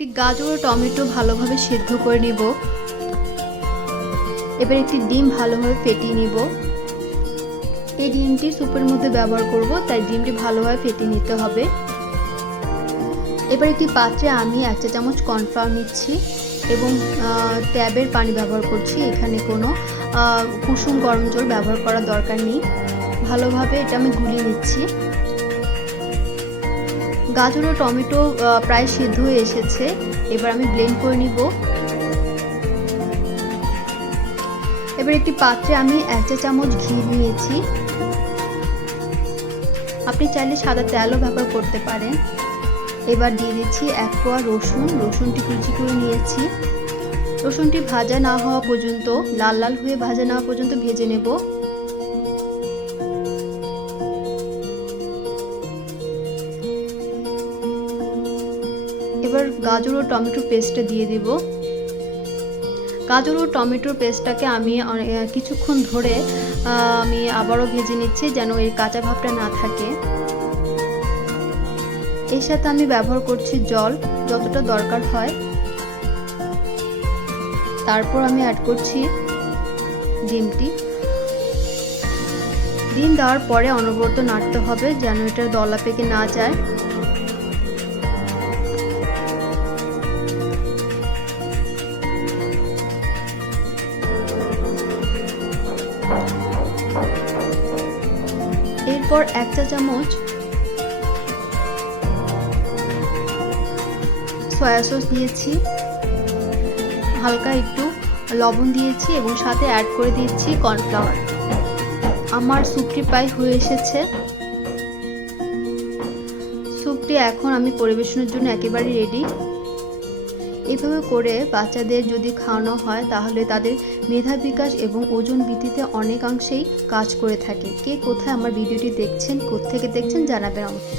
একটি গাজর ও টমেটো ভালোভাবে সেদ্ধ করে নিব। এবার একটি ডিম ভালোভাবে ফেটিয়ে নিব। এই ডিমটি স্যুপের মধ্যে ব্যবহার করব, তাই ডিমটি ভালোভাবে ফেটিয়ে নিতে হবে। এবার একটি পাত্রে আমি 1 চা চামচ কর্নফ্লাওয়ার নিচ্ছি এবং ট্যাবের পানি ব্যবহার করছি। এখানে কোনো কুসুম গরম জল ব্যবহার করার দরকার নেই। ভালোভাবে এটা আমি গুলিয়ে নিচ্ছি। গাজর ও টমেটো প্রায় সিদ্ধ হয়ে এসেছে। এবার আমি ব্লেন্ড করে নিব। এবার একটি পাত্রে আমি 1 চা চামচ ঘি নিয়েছি। আপনি চাইলে সাদা তেলও ব্যবহার করতে পারেন। এবার দিয়ে দিচ্ছি 1 কোয়া রসুন। রসুনটি কুচি করে নিয়েছি। রসুনটি ভাজা না হওয়া পর্যন্ত, লাল লাল হয়ে ভাজা না হওয়া পর্যন্ত ভেজে নেব। এবার গাজর ও টমেটোর পেস্টটা দিয়ে দিব। গাজর ও টমেটোর পেস্টটাকে আমি কিছুক্ষণ ধরে আমি আবারও ভেজে নিচ্ছি, যেন এর কাঁচা ভাবটা না থাকে। এর সাথে আমি ব্যবহার করছি জল, যতটা দরকার হয়। তারপর আমি অ্যাড করছি ডিমটি। ডিম দেওয়ার পরে অনবরত নাড়তে হবে, যেন এটা দলা পেকে না যায়। এরপর 1 চা চামচ সয়া সস দিয়েছি, হালকা একটু লবণ দিয়েছি এবং সাথে অ্যাড করে দিচ্ছি কর্নফ্লাওয়ার। আমার স্যুপটি প্রায় হয়ে এসেছে। স্যুপটি এখন আমি পরিবেশনের জন্য একেবারে রেডি। এভাবে করে বাচ্চাদের যদি খাওয়ানো হয় তাহলে তাদের মেধা বিকাশ এবং ওজন বৃদ্ধিতে অনেকাংশেই কাজ করে থাকে। কে কোথায় আমার ভিডিওটি দেখছেন, কোত্থেকে দেখছেন জানাবেন আমাকে।